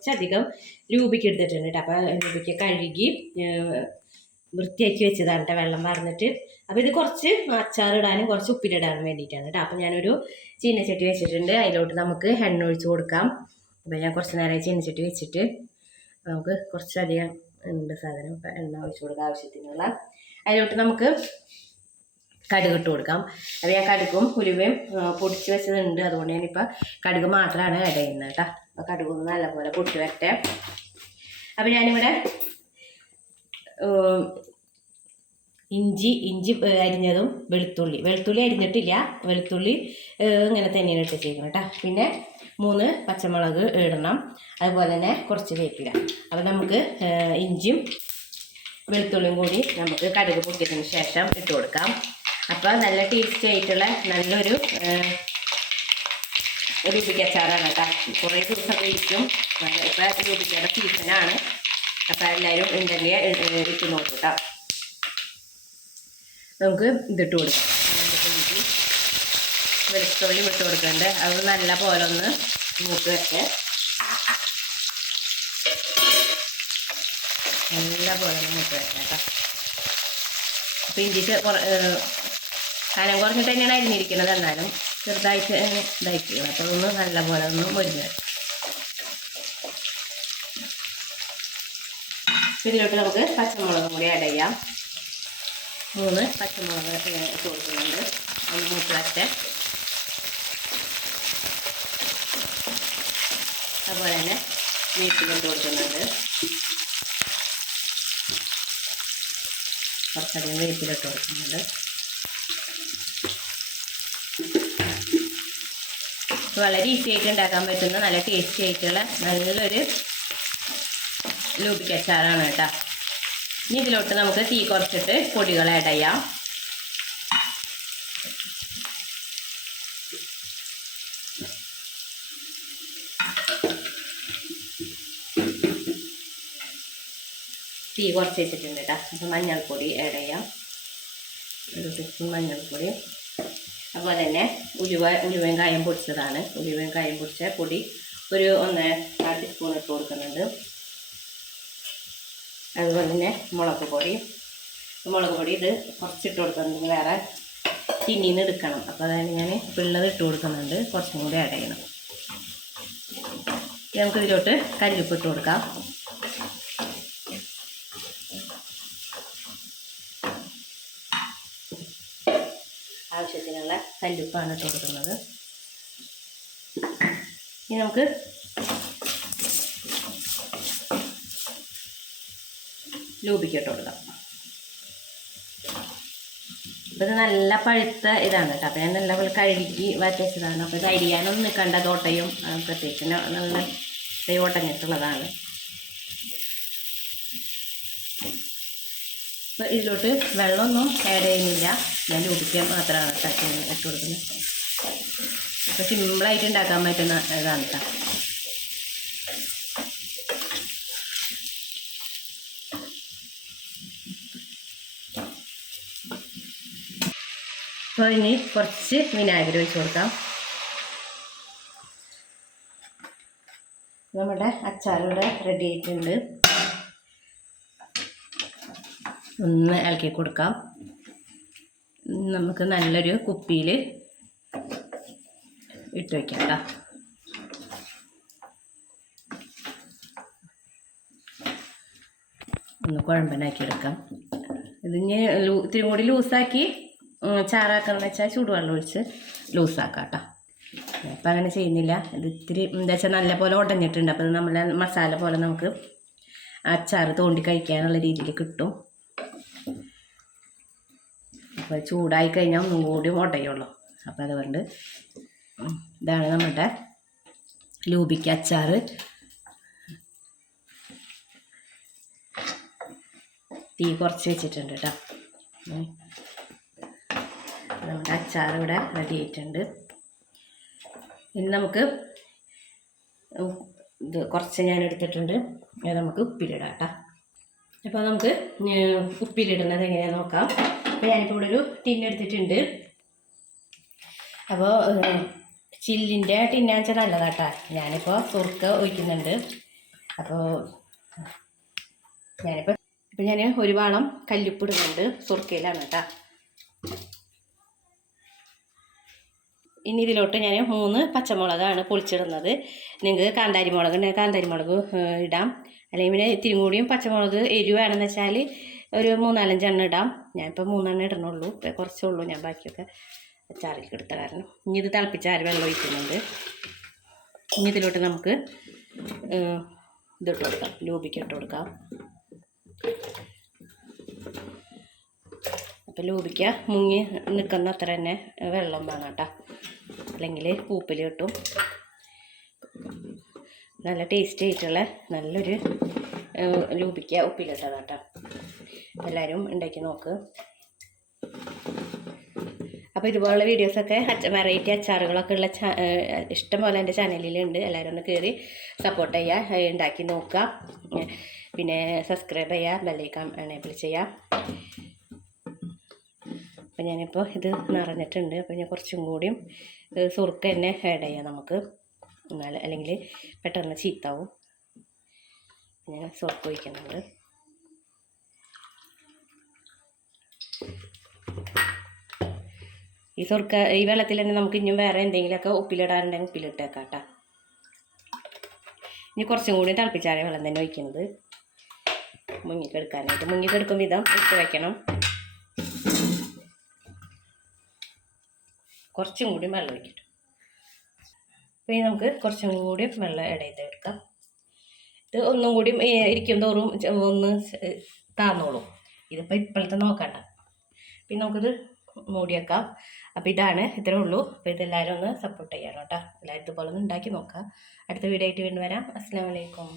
കുറച്ചധികം രൂപയ്ക്ക് എടുത്തിട്ടുണ്ട് കേട്ടോ. അപ്പോൾ രൂപയ്ക്ക് കഴുകി വൃത്തിയാക്കി വെച്ചതാണ് കേട്ടോ വെള്ളം വറന്നിട്ട്. അപ്പോൾ ഇത് കുറച്ച് അച്ചാറിടാനും കുറച്ച് ഉപ്പിലിടാനും വേണ്ടിയിട്ടാണ് കേട്ടോ. അപ്പോൾ ഞാനൊരു ചീനച്ചട്ടി വെച്ചിട്ടുണ്ട്. അതിലോട്ട് നമുക്ക് എണ്ണ ഒഴിച്ച് കൊടുക്കാം. അപ്പോൾ ഞാൻ കുറച്ച് നേരം ചീനച്ചട്ടി വെച്ചിട്ട് നമുക്ക് കുറച്ചധികം ഉണ്ട് സാധനം ഇപ്പം എണ്ണ ഒഴിച്ച് കൊടുക്കുക ആവശ്യത്തിനുള്ള അതിലോട്ട് നമുക്ക് കടുക് ഇട്ട് കൊടുക്കാം. അപ്പോൾ ഞാൻ കടുകും ഉലുവയും പൊടിച്ച് വെച്ചതുണ്ട്. അതുകൊണ്ട് ഞാനിപ്പോൾ കടുക് മാത്രമാണ് ഇടയുന്നത് കേട്ടോ. അപ്പോൾ കടുകൊന്ന് നല്ലപോലെ പൊട്ടി വരട്ടെ. അപ്പോൾ ഞാനിവിടെ ഇഞ്ചി ഇഞ്ചി അരിഞ്ഞതും വെളുത്തുള്ളി. വെളുത്തുള്ളി അരിഞ്ഞിട്ടില്ല. വെളുത്തുള്ളി ഇങ്ങനെ തന്നെയാണ് ഇട്ട് ചെയ്യുന്നത് കേട്ടോ. പിന്നെ മൂന്ന് പച്ചമുളക് ഇടണം. അതുപോലെ തന്നെ കുറച്ച് വേപ്പില. അപ്പോൾ നമുക്ക് ഇഞ്ചിയും വെളുത്തുള്ളിയും കൂടി നമുക്ക് കടുക് പൊട്ടിയതിന് ശേഷം ഇട്ട് കൊടുക്കാം. അപ്പോൾ നല്ല ടേസ്റ്റി ആയിട്ടുള്ള നല്ലൊരു ഏഹ്, രൂപിക്ക അച്ചാറാണ് കേട്ടോ. കുറേ ദിവസം കഴിക്കും. ഇപ്പോൾ രൂപിക്കയുടെ സീസണാണ്. അപ്പോൾ എല്ലാവരും ഉണ്ടെങ്കിൽ ഇട്ട് നോക്കും കേട്ടോ നമുക്ക് ഇതിട്ട് കൊടുക്കാം. വെളുത്തുള്ളി ഇട്ട് കൊടുക്കുന്നുണ്ട് അത് നല്ല പോലെ ഒന്ന് മൂത്ത് വെച്ച് നല്ല പോലെ ഒന്ന് മൂത്ത് വെക്കാം കേട്ടോ. അപ്പോൾ ഇഞ്ചി ചെ- കുറ- കനം കുറഞ്ഞിട്ട് തന്നെയാണ് അരിഞ്ഞിരിക്കുന്നത് എന്നാലും. ചെറുതായിട്ട് ഇതായിരിക്കണം അപ്പോൾ ഒന്ന് നല്ല പോലെ ഒന്ന് പൊരിഞ്ഞു ഇതിലോട്ട് നമുക്ക് പച്ചമുളകും കൂടി ആഡ് ചെയ്യാം. മൂന്ന് പച്ചമുളക് കൊടുക്കുന്നുണ്ട്. ഒന്ന് വരട്ടെ അതുപോലെ തന്നെ വീട്ടിലിട്ട് കൊടുക്കുന്നുണ്ട്. കുറച്ചധികം വേപ്പിലിട്ട് കൊടുക്കുന്നുണ്ട്. വളരെ ഈസി ആയിട്ട് ഉണ്ടാക്കാൻ പറ്റുന്ന നല്ല ടേസ്റ്റി ആയിട്ടുള്ള നല്ലൊരു ലൂപ്പിക്ക് അച്ചാറാണ് കേട്ടോ ഇനി ഇതിലോട്ട് നമുക്ക് തീ കുറച്ചിട്ട് പൊടികൾ ആഡ് ചെയ്യാം. തീ കുറച്ച് വെച്ചിട്ടുണ്ട് കേട്ടോ മഞ്ഞൾപ്പൊടി ആഡ് ചെയ്യാം. ഒരു ടീസ്പൂൺ മഞ്ഞൾപ്പൊടി. അതുപോലെ തന്നെ ഉലുവ ഉലുവയും കായം പൊടിച്ചതാണ്. ഉലുവയും കായം പൊടിച്ച പൊടി ഒരു ഒന്ന് കാൽ ടീസ്പൂൺ ഇട്ട് കൊടുക്കുന്നുണ്ട്. അതുപോലെ തന്നെ മുളക് പൊടി. മുളക് പൊടി ഇത് കുറച്ചിട്ട് കൊടുക്കുന്നുണ്ട്. വേറെ ടിന്നിൽ നിന്ന് എടുക്കണം. അപ്പോൾ അതായത് ഞാൻ പിള്ളത് ഇട്ട് കൊടുക്കുന്നുണ്ട്. കുറച്ചും കൂടി ആഡ് ചെയ്യണം. ഇനി നമുക്ക് ഇതിലോട്ട് കല്ലുപ്പ് ഇട്ട് കൊടുക്കാം. ആവശ്യത്തിനുള്ള കല്ലുപ്പാണ് കൊടുക്കുന്നത്. ഇനി നമുക്ക് ലൂപിക്കോട്ട് കൊടുക്കാം. അപ്പോൾ ഇത് നല്ല പഴുത്ത ഇതാണ് കേട്ടോ. അപ്പോൾ ഞാൻ നല്ല പോലെ കഴുകി വരച്ചതാണ് അപ്പോൾ ഇത് അരിയാനൊന്നും നിൽക്കേണ്ട തോട്ടയും പ്രത്യേകിച്ച് നല്ല ഓട്ടഞ്ഞിട്ടുള്ളതാണ് അപ്പോൾ ഇതിലോട്ട് വെള്ളമൊന്നും ആഡ് ചെയ്യുന്നില്ല. ഞാൻ ലൂപിക്കാൻ മാത്രമാണ് കേട്ടോ ഇട്ട് കൊടുക്കുന്നത്. അപ്പോൾ സിമ്പിളായിട്ട് ഉണ്ടാക്കാൻ പറ്റുന്ന ഇതാണ് അപ്പോൾ ഇനി കുറച്ച് വിനാഗിരി ഒഴിച്ച് കൊടുക്കാം. നമ്മുടെ അച്ചാറിവിടെ റെഡി ആയിട്ടുണ്ട്. ഒന്ന് ഇളക്കി കൊടുക്കാം. നമുക്ക് നല്ലൊരു കുപ്പിയിൽ ഇട്ട് വയ്ക്കാം കേട്ടോ ഒന്ന് കുഴമ്പനാക്കി എടുക്കാം. ഇതിന് ലൂ ഇത്തിരി കൂടി ലൂസാക്കി ചാറാക്കണമെന്ന് ചാറാക്കണം വെച്ചാൽ ചൂടുവെള്ളം ഒഴിച്ച് ലൂസാക്കാം കേട്ടോ അങ്ങനെ ചെയ്യുന്നില്ല. ഇത് ഇത്തിരി എന്താ വെച്ചാൽ നല്ല പോലെ ഉടഞ്ഞിട്ടുണ്ട്. അപ്പോൾ ഇത് നമ്മളെ മസാല പോലെ നമുക്ക് അച്ചാർ തോണ്ടി കഴിക്കാനുള്ള രീതിയിൽ കിട്ടും. അപ്പോൾ ചൂടായി കഴിഞ്ഞാൽ ഒന്നും കൂടി മുടയുള്ളൂ അപ്പോൾ അതുകൊണ്ട് ഇതാണ് നമ്മുടെ ലൂബിക്ക് അച്ചാർ തീ കുറച്ച് വെച്ചിട്ടുണ്ട് കേട്ടോ. നമ്മുടെ അച്ചാർ ഇവിടെ റെഡി ആയിട്ടുണ്ട്. ഇനി നമുക്ക് ഇത് കുറച്ച് ഞാൻ എടുത്തിട്ടുണ്ട്. നമുക്ക് ഉപ്പിലിടാം കേട്ടോ. അപ്പോൾ നമുക്ക് ഉപ്പിലിടുന്നത് എങ്ങനെയാണെന്ന് നോക്കാം. അപ്പോൾ ഞാനിപ്പോൾ ഇവിടെ ഒരു ടിൻ എടുത്തിട്ടുണ്ട്. അപ്പോൾ ചില്ലിന്റെ ടിന്നാച്ച നല്ലതാട്ടാ. ഞാനിപ്പോൾ സുറുക്ക ഒഴിക്കുന്നുണ്ട്. അപ്പോൾ ഞാനിപ്പോൾ ഇപ്പം ഞാൻ ഒരു വാളം കല്ലുപ്പ് ഇടുന്നുണ്ട് സുർക്കയിലാണ് കേട്ടോ. ഇനി ഇതിലോട്ട് ഞാൻ മൂന്ന് പച്ചമുളകാണ് പൊളിച്ചിടുന്നത്. നിങ്ങൾക്ക് കാന്താരി മുളക് ഉണ്ടെങ്കിൽ കാന്താരി മുളക് ഇടാം. അല്ലെങ്കിൽ പിന്നെ ഇത്തിരി കൂടിയും പച്ചമുളക് എരിവാണെന്ന് വെച്ചാൽ ഒരു മൂന്നാലഞ്ചെണ്ണം ഇടാം. ഞാനിപ്പോൾ മൂന്നെണ്ണം ഇടണുള്ളൂ. ഇപ്പം കുറച്ചേ ഉള്ളൂ. ഞാൻ ബാക്കിയൊക്കെ അച്ചാറിലേക്ക് എടുത്ത കാരണം. ഇനി ഇത് തിളപ്പിച്ച ആര് വെള്ളം ഒഴിക്കുന്നുണ്ട്? ഇനി ഇതിലോട്ട് നമുക്ക് ഇതിട്ട് കൊടുക്കാം. ലൂബിക്ക് ഇട്ട് കൊടുക്കാം. അപ്പോൾ ലൂബിക്ക മുങ്ങി നിൽക്കുന്ന അത്ര തന്നെ വെള്ളം വേണം കേട്ടോ. അല്ലെങ്കിൽ പൂപ്പിൽ കിട്ടും. നല്ല ടേസ്റ്റി ആയിട്ടുള്ള നല്ലൊരു ലോബിക്ക കേട്ടോ എല്ലാവരും ഉണ്ടാക്കി നോക്ക്. അപ്പോൾ ഇതുപോലുള്ള വീഡിയോസൊക്കെ അച്ച വെറൈറ്റി അച്ചാറുകളൊക്കെ ഉള്ള ഇഷ്ടംപോലെ ഇഷ്ടം പോലെ എന്റെ ചാനലിലുണ്ട് എല്ലാവരും ഒന്ന് കയറി സപ്പോർട്ട് ചെയ്യുക ഉണ്ടാക്കി നോക്കുക പിന്നെ സബ്സ്ക്രൈബ് ചെയ്യുക ബെല്ലൈക്കാൻ എനേബിൾ ചെയ്യുക അപ്പോൾ ഞാനിപ്പോൾ ഇത് നിറഞ്ഞിട്ടുണ്ട്. അപ്പോൾ ഞാൻ കുറച്ചും കൂടിയും സുറുക്ക് തന്നെ ആഡ് ചെയ്യാം നമുക്ക്. എന്നാൽ അല്ലെങ്കിൽ പെട്ടെന്ന് ചീത്താവും. ഞാൻ സുറുക്ക് ഒഴിക്കുന്നുണ്ട്. ഈ സുർക്ക ഈ വെള്ളത്തിൽ തന്നെ നമുക്ക് ഇനിയും വേറെ എന്തെങ്കിലുമൊക്കെ ഉപ്പിലിടാറുണ്ടെങ്കിൽ ഉപ്പിലിട്ടേക്കാം കേട്ടോ ഇനി കുറച്ചും കൂടി തിളപ്പിച്ചാറിയ വെള്ളം തന്നെ ഒഴിക്കുന്നത് മുങ്ങിക്കെടുക്കാനായിട്ട്. മുങ്ങിക്കെടുക്കും വിധം ഇട്ട് വയ്ക്കണം കുറച്ചും കൂടി വെള്ളം ഒഴിക്കട്ടെ. അപ്പോൾ ഇനി നമുക്ക് കുറച്ചും കൂടി വെള്ളം എടുക്കാം ഇത് ഒന്നും കൂടി ഇരിക്കും തോറും ഒന്ന് താന്നോളും. ഇതിപ്പോൾ ഇപ്പോഴത്തെ നോക്കണ്ട. പിന്നെ നമുക്കിത് മൂടിയേക്കാം അപ്പോൾ ഇതാണ് ഇത്രേ ഉള്ളൂ. അപ്പോൾ ഇതെല്ലാവരും ഒന്ന് സപ്പോർട്ട് ചെയ്യാം കേട്ടോ. എല്ലാവരും ഇതുപോലെ ഒന്ന് ഉണ്ടാക്കി നോക്കാം. അടുത്ത വീഡിയോ ആയിട്ട് വീണ്ടും വരാം. അസ്സാം വലൈക്കും